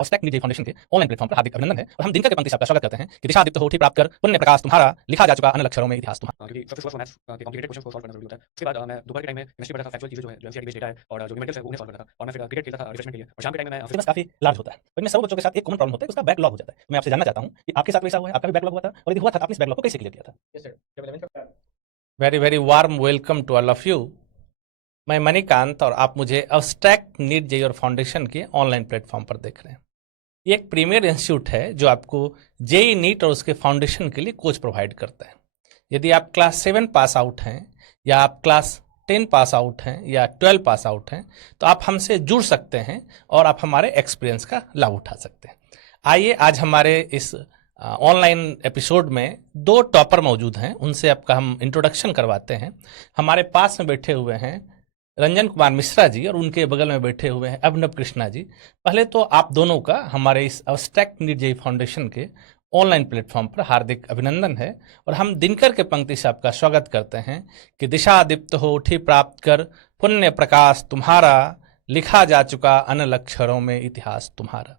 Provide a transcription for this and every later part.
और स्टैक निजी फाउंडेशन के ऑनलाइन प्लेटफॉर्म पर हार्दिक अभिनंदन है और हम दिनकर के पंक्ति से आपका स्वागत करते हैं कि दिशा दीप्त हो उठी प्राप्त कर पुण्य प्रकाश तुम्हारा लिखा जा चुका अनल अक्षरों में इतिहास तुम्हारा। क्योंकि सबसे सुबह मैथ्स के कॉम्प्लिकेटेड क्वेश्चंस को सॉल्व करना जरूरी होता है। उसके बाद मैं दोपहर के टाइम में केमिस्ट्री पढ़ा था, फैक्चुअल चीजें जो है जो एनसीईआरटी बेस्ड डेटा है और जो न्यूमेरिकल्स है वो उन्हें सॉल्व करता था और मैं फिर क्रिकेट खेलता था रिफ्रेशमेंट के लिए और शाम के टाइम में मैं सिलेबस काफी लार्ज होता है और इनमें सब बच्चों के साथ एक कॉमन प्रॉब्लम होता है, उसका बैकलॉग हो जाता है। मैं आपसे जानना चाहता हूं कि आपके साथ वैसा हुआ है, आपका भी बैकलॉग हुआ था और यदि हुआ था तो आपने इस बैकलॉग को कैसे क्लियर किया था? यस सर, जब 11th का very very warm welcome to all of you. मैं मणिकांत और आप मुझे अब्स्ट्रैक्ट नीट जेईई फाउंडेशन के ऑनलाइन प्लेटफॉर्म पर देख रहे हैं। ये एक प्रीमियर इंस्टीट्यूट है जो आपको जेईई नीट और उसके फाउंडेशन के लिए कोच प्रोवाइड करता है। यदि आप क्लास 7 पास आउट हैं या आप क्लास 10 पास आउट हैं या 12 पास आउट हैं तो आप हमसे जुड़ सकते हैं और आप हमारे एक्सपीरियंस का लाभ उठा सकते हैं। आइए आज हमारे इस ऑनलाइन एपिसोड में 2 टॉपर मौजूद हैं, उनसे आपका हम इंट्रोडक्शन करवाते हैं। हमारे पास में बैठे हुए हैं रंजन कुमार मिश्रा जी और उनके बगल में बैठे हुए हैं अभिनव कृष्णा जी। पहले तो आप दोनों का हमारे इस अब्स्ट्रैक्ट नीट जेईई फाउंडेशन के ऑनलाइन प्लेटफॉर्म पर हार्दिक अभिनंदन है और हम दिनकर के पंक्ति से आपका स्वागत करते हैं कि दिशा दीप्त हो उठी प्राप्त कर पुण्य प्रकाश तुम्हारा लिखा जा चुका अनल अक्षरों में इतिहास तुम्हारा।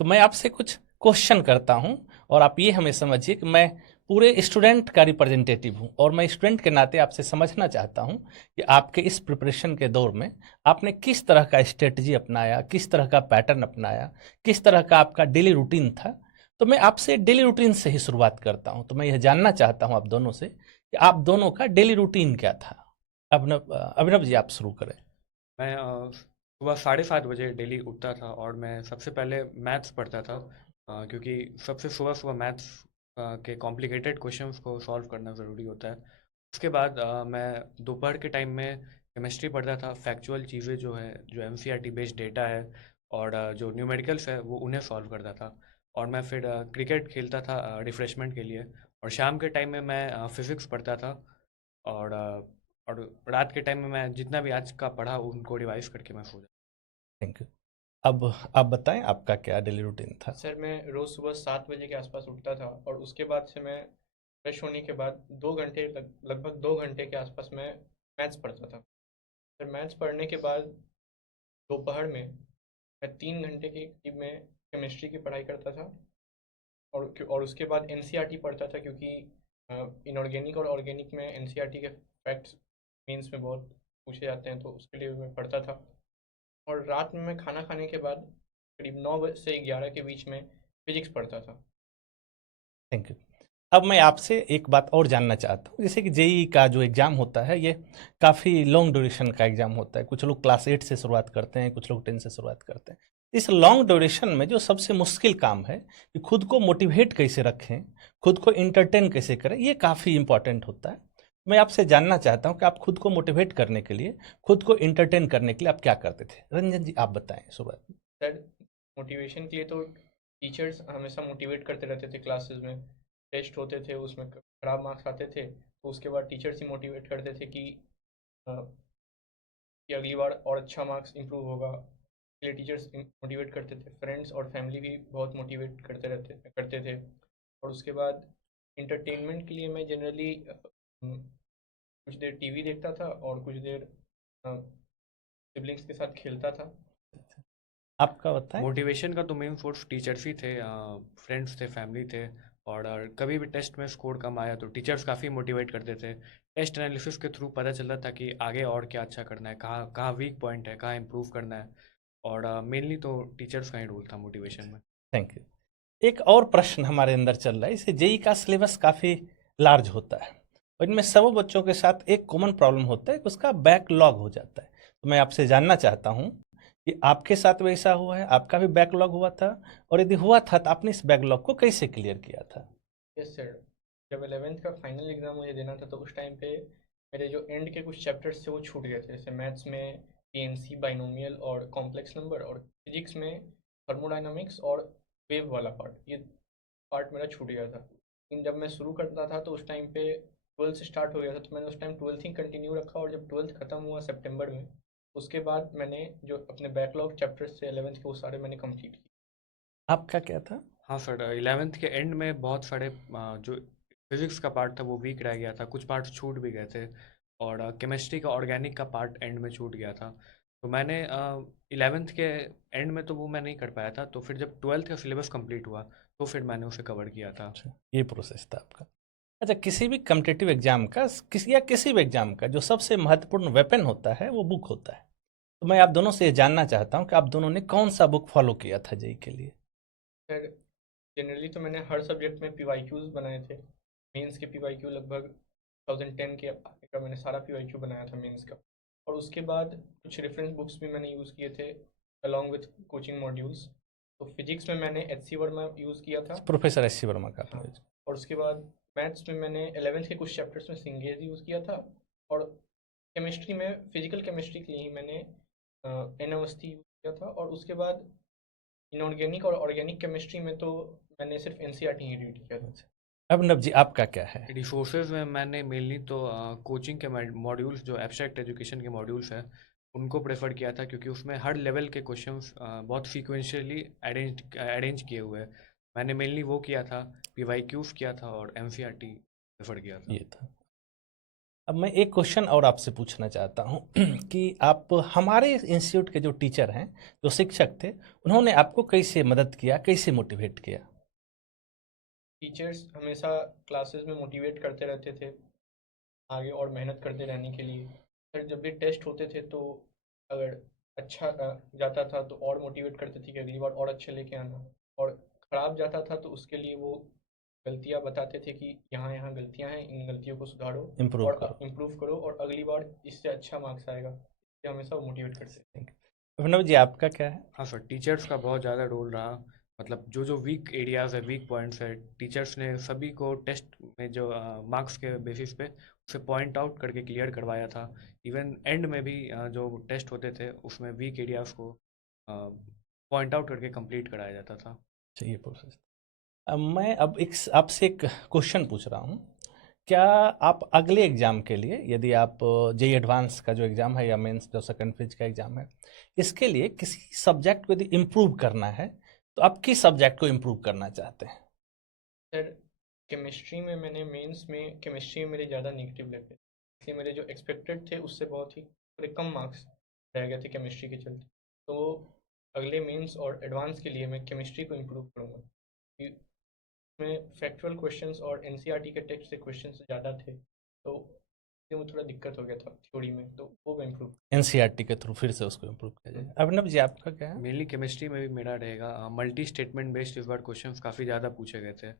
तो मैं आपसे कुछ क्वेश्चन करता हूं और आप ये हमें समझिए कि मैं पूरे स्टूडेंट का रिप्रेजेंटेटिव हूं और मैं स्टूडेंट के नाते आपसे समझना चाहता हूं कि आपके इस प्रिपरेशन के दौर में आपने किस तरह का स्ट्रेटजी अपनाया, किस तरह का पैटर्न अपनाया, किस तरह का आपका डेली रूटीन था। तो मैं आपसे डेली रूटीन से ही शुरुआत करता हूं। तो मैं यह जानना चाहता हूं आप दोनों से कि आप दोनों का डेली रूटीन क्या था। अभिनव जी आप शुरू करें। मैं सुबह 7:30 बजे डेली उठता था और मैं सबसे पहले मैथ्स पढ़ता था क्योंकि सबसे सुबह सुबह मैथ्स के कॉम्प्लिकेटेड क्वेश्चंस को सॉल्व करना ज़रूरी होता है। उसके बाद मैं दोपहर के टाइम में केमिस्ट्री पढ़ता था, फैक्चुअल चीज़ें जो है जो एनसीईआरटी बेस्ड डेटा है और जो न्यूमेरिकल्स है वो उन्हें सॉल्व करता था और मैं फिर क्रिकेट खेलता था रिफ्रेशमेंट के लिए और शाम के टाइम में मैं फिज़िक्स पढ़ता था और और रात के टाइम में मैं जितना भी आज का पढ़ा उनको रिवाइज करके मैं सो जाता। Thank you. अब आप बताएं आपका क्या डेली रूटीन था? सर, मैं रोज़ सुबह 7 बजे के आसपास उठता था और उसके बाद से मैं फ्रेश होने के बाद 2 घंटे लगभग 2 घंटे के आसपास मैं मैथ्स पढ़ता था। फिर मैथ्स पढ़ने के बाद दोपहर में मैं 3 घंटे के करीब में केमिस्ट्री की पढ़ाई करता था और उसके बाद एनसीईआरटी पढ़ता था क्योंकि इनऑर्गेनिक और ऑर्गेनिक में एनसीईआरटी के फैक्ट्स मेंस में बहुत पूछे जाते हैं, तो उसके लिए मैं पढ़ता था। और रात में मैं खाना खाने के बाद करीब 9 से 11 के बीच में फिजिक्स पढ़ता था। Thank you. अब मैं आपसे एक बात और जानना चाहता हूँ, जैसे कि जेईई का जो एग्ज़ाम होता है ये काफ़ी लॉन्ग ड्यूरेशन का एग्ज़ाम होता है। कुछ लोग क्लास 8 से शुरुआत करते हैं, कुछ लोग 10 से शुरुआत करते हैं। इस लॉन्ग ड्यूरेशन में जो सबसे मुश्किल काम है कि खुद को मोटिवेट कैसे रखें, खुद को इंटरटेन कैसे करें, ये काफ़ी इंपॉर्टेंट होता है। मैं आपसे जानना चाहता हूँ कि आप खुद को मोटिवेट करने के लिए, खुद को इंटरटेन करने के लिए आप क्या करते थे? रंजन जी आप बताएं शुरुआत में। सर, मोटिवेशन के लिए तो टीचर्स हमेशा मोटिवेट करते रहते थे। क्लासेस में टेस्ट होते थे, उसमें खराब मार्क्स आते थे तो उसके बाद टीचर्स ही मोटिवेट करते थे कि अगली बार और अच्छा मार्क्स इंप्रूव होगा। इसलिए टीचर्स मोटिवेट करते थे। फ्रेंड्स और फैमिली भी बहुत मोटिवेट करते थे। और उसके बाद इंटरटेनमेंट के लिए मैं जनरली कुछ देर टीवी देखता था और कुछ देर सिबलिंग्स के साथ खेलता था। आपका बताएं। मोटिवेशन का तो मेन सोर्स टीचर्स ही थे, फ्रेंड्स थे, फैमिली थे और कभी भी टेस्ट में स्कोर कम आया तो टीचर्स काफ़ी मोटिवेट करते थे। टेस्ट एनालिसिस के थ्रू पता चलता था कि आगे और क्या अच्छा करना है, कहाँ कहाँ वीक पॉइंट है, कहाँ इम्प्रूव करना है और मेनली तो टीचर्स का ही रोल था मोटिवेशन में। Thank you. एक और प्रश्न हमारे अंदर चल रहा है, इसे जेईई का सिलेबस काफ़ी लार्ज होता है और इनमें सब बच्चों के साथ एक कॉमन प्रॉब्लम होता है कि उसका बैकलॉग हो जाता है। तो मैं आपसे जानना चाहता हूं कि आपके साथ वैसा हुआ है, आपका भी बैकलॉग हुआ था और यदि हुआ था तो आपने इस बैकलॉग को कैसे क्लियर किया था? यस सर, जब 11th का फाइनल एग्ज़ाम मुझे देना था तो उस टाइम पे मेरे जो एंड के कुछ चैप्टर्स थे वो छूट गए थे। जैसे मैथ्स में पीएनसी, बाइनोमियल और कॉम्प्लेक्स नंबर, और फिजिक्स में थर्मोडाइनमिक्स और वेव वाला पार्ट, ये पार्ट मेरा छूट गया था। लेकिन जब मैं शुरू करता था तो उस टाइम पे 12th से स्टार्ट हो गया था, तो मैंने उस टाइम 12th ही कंटिन्यू रखा और जब 12th ख़त्म हुआ सितंबर में, उसके बाद मैंने जो अपने बैकलॉग चैप्टर्स थे 11th के वो सारे मैंने कंप्लीट किए। आपका क्या था? हाँ सर, 11th के एंड में बहुत सारे जो फिजिक्स का पार्ट था वो वीक रह गया था, कुछ पार्ट छूट भी गए थे और केमिस्ट्री का ऑर्गेनिक का पार्ट एंड में छूट गया था। तो मैंने 11th के एंड में तो वो मैं नहीं कर पाया था, तो फिर जब 12th का सिलेबस कंप्लीट हुआ तो फिर मैंने उसे कवर किया था। अच्छा, ये प्रोसेस था आपका। अच्छा, किसी भी कम्पिटिटिव एग्जाम का किसी भी एग्जाम का जो सबसे महत्वपूर्ण वेपन होता है वो बुक होता है। तो मैं आप दोनों से ये जानना चाहता हूँ कि आप दोनों ने कौन सा बुक फॉलो किया था जेई के लिए। सर जनरली तो मैंने हर सब्जेक्ट में PYQs बनाए थे। मेंस के PYQ लगभग 2010 के आगे का मैंने सारा PYQ बनाया था मेंस का। और उसके बाद कुछ रेफरेंस बुक्स भी मैंने यूज़ किए थे अलॉन्ग विथ कोचिंग मॉड्यूल्स। तो फिजिक्स में मैंने HC वर्मा यूज़ किया था। प्रोफेसर एस सी वर्मा का आपने हाँ, use और उसके बाद मैथ्स में मैंने 11th के कुछ चैप्टर्स में सिंगेज यूज़ किया था। और केमिस्ट्री में फिजिकल केमिस्ट्री के लिए ही मैंने एन अवस्थी यूज़ किया था। और उसके बाद इनऑर्गेनिक और ऑर्गेनिक केमिस्ट्री में तो मैंने सिर्फ NCERT ही रीड किया था। अच्छा, अभिनव जी आपका क्या है। रिसोर्सेज में मैंने मेनली तो कोचिंग के मॉड्यूल्स जो एब्स्ट्रैक्ट एजुकेशन के मॉड्यूल्स हैं उनको प्रेफर किया था, क्योंकि उसमें हर लेवल के क्वेश्चंस बहुत सीक्वेंशियली अरेंज किए हुए हैं। मैंने मेनली वो किया था, PYQs किया था और NCERT प्रेफर किया था। ये था। अब मैं एक क्वेश्चन और आपसे पूछना चाहता हूँ कि आप हमारे इंस्टीट्यूट के जो टीचर हैं, जो शिक्षक थे, उन्होंने आपको कैसे मदद किया, कैसे मोटिवेट किया। टीचर्स हमेशा क्लासेस में मोटिवेट करते रहते थे आगे और मेहनत करते रहने के लिए। फिर जब भी टेस्ट होते थे तो अगर अच्छा जाता था तो और मोटिवेट करते थे कि अगली बार और अच्छे लेके आना। और ख़राब जाता था तो उसके लिए वो गलतियाँ बताते थे कि यहाँ यहाँ गलतियाँ हैं, इन गलतियों को सुधारो इम्प्रूव और करो। इम्प्रूव करो और अगली बार इससे अच्छा मार्क्स आएगा। ये हमेशा वो मोटिवेट करते थे। अभिनव जी आपका क्या है। हाँ सर, टीचर्स का बहुत ज़्यादा रोल रहा। मतलब जो जो वीक एरियाज़ है, वीक पॉइंट्स है, टीचर्स ने सभी को टेस्ट में जो मार्क्स के बेसिस पे उसे पॉइंट आउट करके क्लियर करवाया था। इवन एंड में भी जो टेस्ट होते थे उसमें वीक एरियाज़ को पॉइंट आउट करके कंप्लीट कराया जाता था। चाहिए प्रोसेस। अब मैं एक आपसे एक क्वेश्चन पूछ रहा हूँ। क्या आप अगले एग्जाम के लिए, यदि आप जेई एडवांस का जो एग्जाम है या मेंस जो सेकंड फेज का एग्जाम है, इसके लिए किसी सब्जेक्ट को यदि इम्प्रूव करना है तो आप किस सब्जेक्ट को इम्प्रूव करना चाहते हैं। सर केमिस्ट्री में मैंने मेंस में केमिस्ट्री में मेरे ज़्यादा नेगेटिव लगे, इसलिए मेरे जो एक्सपेक्टेड थे उससे बहुत ही थोड़े कम मार्क्स रह गए थे केमिस्ट्री के चलते। तो अगले मेंस और एडवांस के लिए मैं केमिस्ट्री को इम्प्रूव करूँगा। उसमें फैक्चुअल क्वेश्चंस और NCERT के टेक्स्ट से क्वेश्चंस ज़्यादा थे, तो इसलिए मुझे थोड़ा दिक्कत हो गया था थ्योरी में, तो वो मैं इम्प्रूव। एनसीईआरटी के थ्रू फिर से उसको इम्प्रूव किया जाए। अभिनव जी आपका क्या है। मेनली केमिस्ट्री में भी मेरा रहेगा मल्टी स्टेटमेंट बेस्ड। इस बार क्वेश्चंस काफ़ी ज़्यादा पूछे गए थे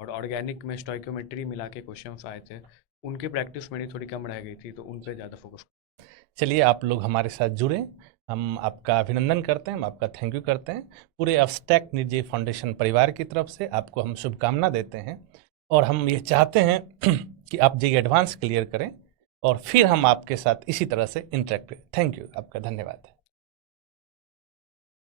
और ऑर्गेनिक में स्टोइकोमेट्री मिला के क्वेश्चंस आए थे, उनकी प्रैक्टिस मेरी थोड़ी कम रह गई थी, तो उन पे ज़्यादा फोकस। चलिए, आप लोग हमारे साथ जुड़े, हम आपका अभिनंदन करते हैं, हम आपका थैंक यू करते हैं। पूरे एब्स्ट्रैक्ट नीट जेई फाउंडेशन परिवार की तरफ से आपको हम शुभकामना देते हैं और हम ये चाहते हैं कि आप जेई एडवांस क्लियर करें और फिर हम आपके साथ इसी तरह से इंटरेक्ट करें। थैंक यू, आपका धन्यवाद।